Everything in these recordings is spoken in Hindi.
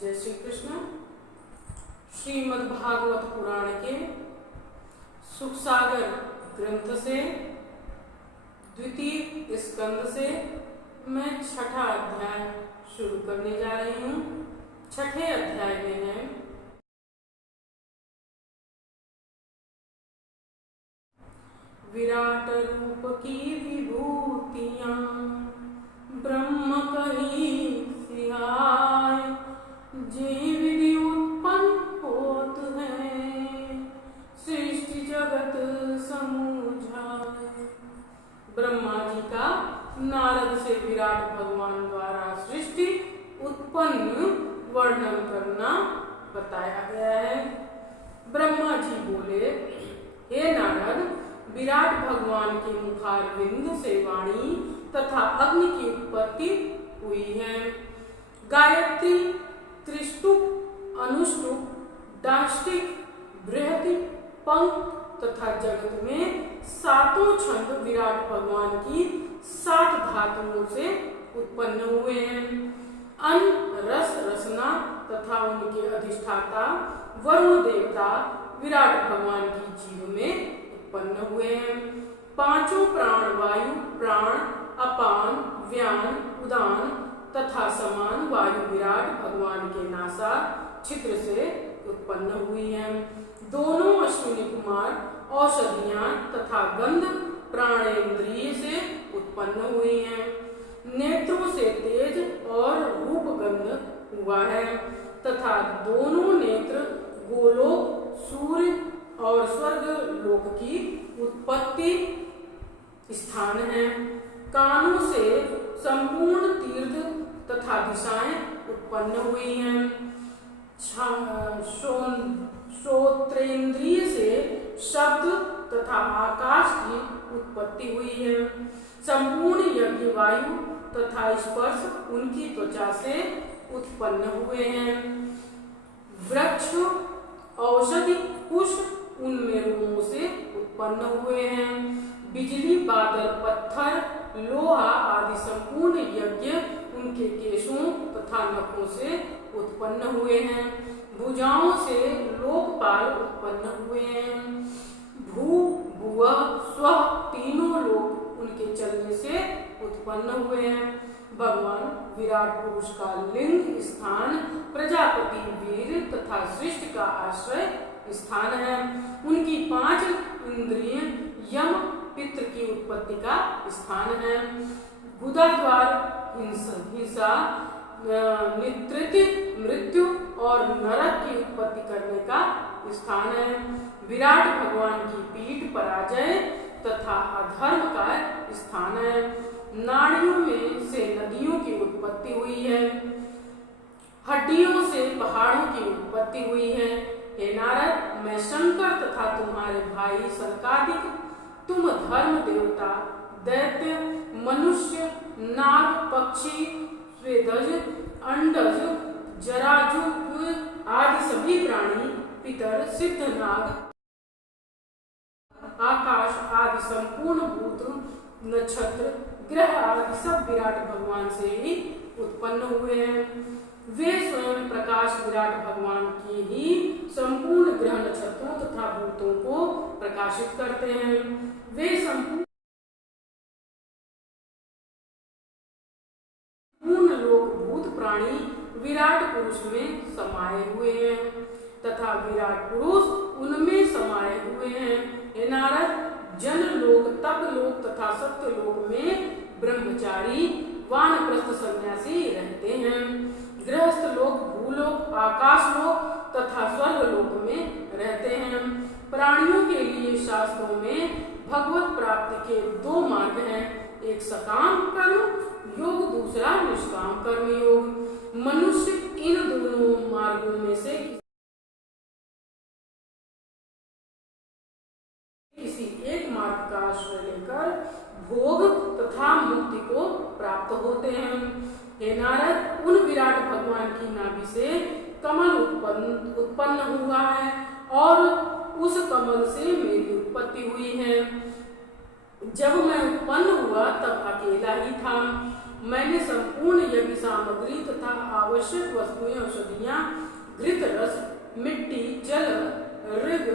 जय श्री कृष्ण। श्रीमद् भागवत पुराण के सुखसागर ग्रंथ से द्वितीय स्कंद से मैं छठा अध्याय शुरू करने जा रही हूँ। छठे अध्याय में है विराट रूप की विभूतियां ब्रह्म कही सिहाय, जे विधि उत्पन्न होत है सृष्टि जगत समूझाए। ब्रह्मा जी का नारद से विराट भगवान द्वारा सृष्टि उत्पन्न वर्णन करना बताया गया है। ब्रह्मा जी बोले, हे नारद, विराट भगवान के मुखारविंद से वाणी तथा अग्नि की उत्पत्ति हुई है। गायत्री, त्रिष्टुप, अनुष्टुप, दाष्टिक, बृहति, पंख तथा जगत में सातों छंद विराट भगवान की 7 धातुओं से उत्पन्न हुए हैं। अन्न, रस, रसना तथा उनके अधिष्ठाता वरुण देवता विराट भगवान की जीव में उत्पन्न हुए हैं। 5 प्राण वायु, प्राण, अपान, व्यान, उदान तथा समान वायु विराट भगवान के नासा छिद्र से उत्पन्न हुई हैं। दोनों अश्विनी कुमार औषधियां तथा गंध प्राणेंद्रिय से उत्पन्न हुई हैं। नेत्रों से तेज और रूप गंध हुआ है तथा दोनों नेत्र गोलोक, सूर्य और स्वर्ग लोक की उत्पत्ति स्थान है। कानों से संपूर्ण तीर्थ तथा दिशाएं उत्पन्न हुई हैं। श्रोत्रेंद्रिय से शब्द तथा आकाश की उत्पत्ति हुई है। संपूर्ण यज्ञ वायु तथा स्पर्श उनकी त्वचा से उत्पन्न हुए हैं। वृक्ष, औषधि, पुष्प उनमें रोमों से उत्पन्न हुए हैं। बिजली, बादल, पत्थर, लोहा आदि संपूर्ण यज्ञ उनके केशों तथा नखों से उत्पन्न हुए हैं। भुजाओं से लोकपाल उत्पन्न हुए हैं। भू, भुव, स्व तीनों लोक उनके चलने से उत्पन्न हुए हैं। भगवान विराट पुरुष का लिंग स्थान प्रजापति, वीर तथा सृष्टि का आश्रय स्थान है। उनकी 5 इंद्रिय यम, पितृ की उत्पत्ति का स्थान है। गुदाद्वार हिंसा, नितृति, मृत्यु और नरक की उत्पत्ति करने का स्थान है। विराट भगवान की पीठ पराजय तथा अधर्म का स्थान है। नाड़ियों में से नदियों की उत्पत्ति हुई है। हड्डियों से पहाड़ों की उत्पत्ति हुई है। हे नारद, मैं शंकर तथा तुम्हारे भाई सनकादिक, तुम धर्म देवता, दैत्य, मनुष्य, नाग, पक्षी, स्वेदज, अंडज, जराजुग आदि सभी प्राणी, पितर, सिद्ध नाग, आकाश आदि संपूर्ण भूत, नक्षत्र, ग्रह आदि सब विराट भगवान से ही उत्पन्न हुए हैं। वे स्वयं प्रकाश विराट भगवान की ही संपूर्ण ग्रह, नक्षत्रों तथा भूतों को प्रकाशित करते हैं। वे संपूर्ण लोक भूत प्राणी विराट पुरुष में समाये हुए हैं तथा विराट पुरुष उनमें समाये हुए हैं। हे नारद, जन लोक, तप लोक तथा सत्य लोक में ब्रह्मचारी, वानप्रस्थ सन्यासी रहते हैं। गृहस्थ लोक, भूलोक, आकाश लोक तथा स्वर्ग लोक में रहते हैं। प्राणियों के लिए शास्त्रों में भगवत प्राप्ति के 2 मार्ग हैं, एक सकाम कर्म योग, दूसरा निष्काम कर्म योग। मनुष्य इन दोनों मार्गों में से किसी एक मार्ग का आश्रय लेकर भोग तथा मुक्ति को प्राप्त होते हैं। हे नारद, उन विराट भगवान की नाभि से कमल उत्पन्न हुआ है और उस कमल से मेरी उत्पत्ति हुई है। जब मैं उत्पन्न हुआ तब अकेला ही था। मैंने संपूर्ण यज्ञ सामग्री तथा आवश्यक वस्तुएं, औषधियां, घृत रस, मिट्टी, जल, ऋग,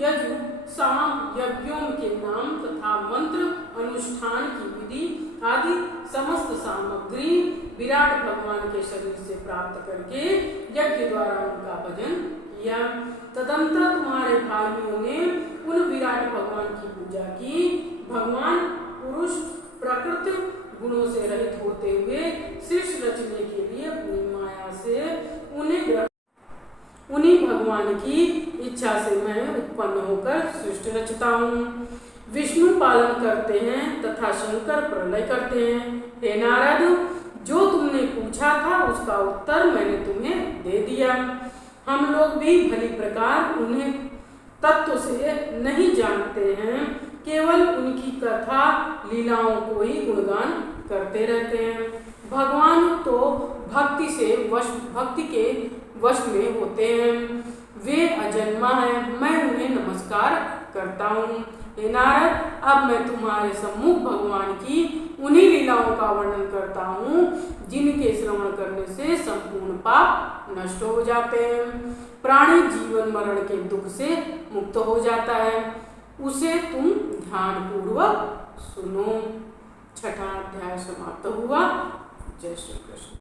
यजु, साम यज्ञों के नाम तथा मंत्र अनुष्ठान की विधि आदि समस्त सामग्री विराट भगवान के शरीर से प्राप्त करके यज्ञ द्वारा उनका भजन किया। तदंतर तुम्हारे भाइयों ने उन विराट भगवान की पूजा की। भगवान पुरुष प्रकृति गुणों से रहित होते हुए सृष्टि रचने के लिए अपनी माया से उन्हीं भगवान की इच्छा से मैं उत्पन्न होकर सृष्टि रचता हूँ। विष्णु पालन करते हैं तथा शंकर प्रलय करते हैं। हे नारद, जो तुमने पूछा था उसका उत्तर मैंने तुम्हें दे दिया। हम लोग भी भली प्रकार उन्हें तत्व से नहीं जानते हैं, केवल उनकी कथा लीलाओं को ही गुणगान करते रहते हैं। भगवान तो भक्ति के वश में होते हैं। वे अजन्मा हैं, मैं उन्हें नमस्कार करता हूँ। हे नारद, अब मैं तुम्हारे सम्मुख भगवान की उन्हीं लीलाओं का वर्णन करता हूँ जिनके श्रवण करने से संपूर्ण पाप नष्ट हो जाते हैं। प्राणी जीवन मरण के दुख से मुक्त हो जाता है, उसे तुम ध्यान पूर्वक सुनो। छठा अध्याय समाप्त हुआ। जय श्री कृष्ण।